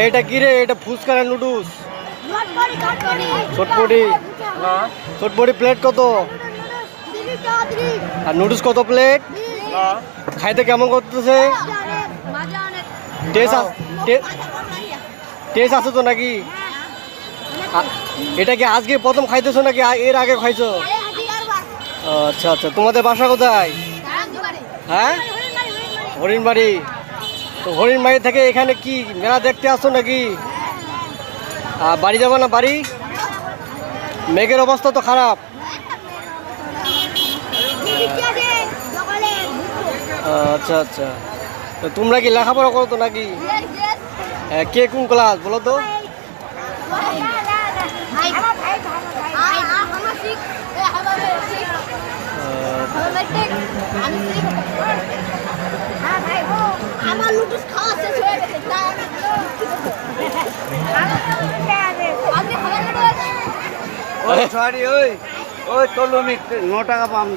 এইটা কি রে? এটা ফুচকা না নুডলস? চটপটি। চটপটি প্লেট কত? আর নুডলস কত প্লেট? খাইতে কেমন করতেছে? টেস্ট আছে তো নাকি? এটা কি আজকে প্রথম খাইতেছো নাকি এর আগে খাইছো? আচ্ছা আচ্ছা, তোমাদের বাসা কোথায়? হ্যাঁ, হরিণবাড়ি। তো হরিণবাড়ি থেকে এখানে কি মেলা দেখতে আসছো নাকি? বাড়ি যাবো না বাড়ি? মেঘের অবস্থা তো খারাপ। আচ্ছা আচ্ছা, তো তোমরা কি লেখাপড়া করো তো নাকি? কে কোন ক্লাস বলো তো? আমার লুটুস খাওয়া শেষ হয়ে গেছে। ওই তোর 9 টাকা পাম।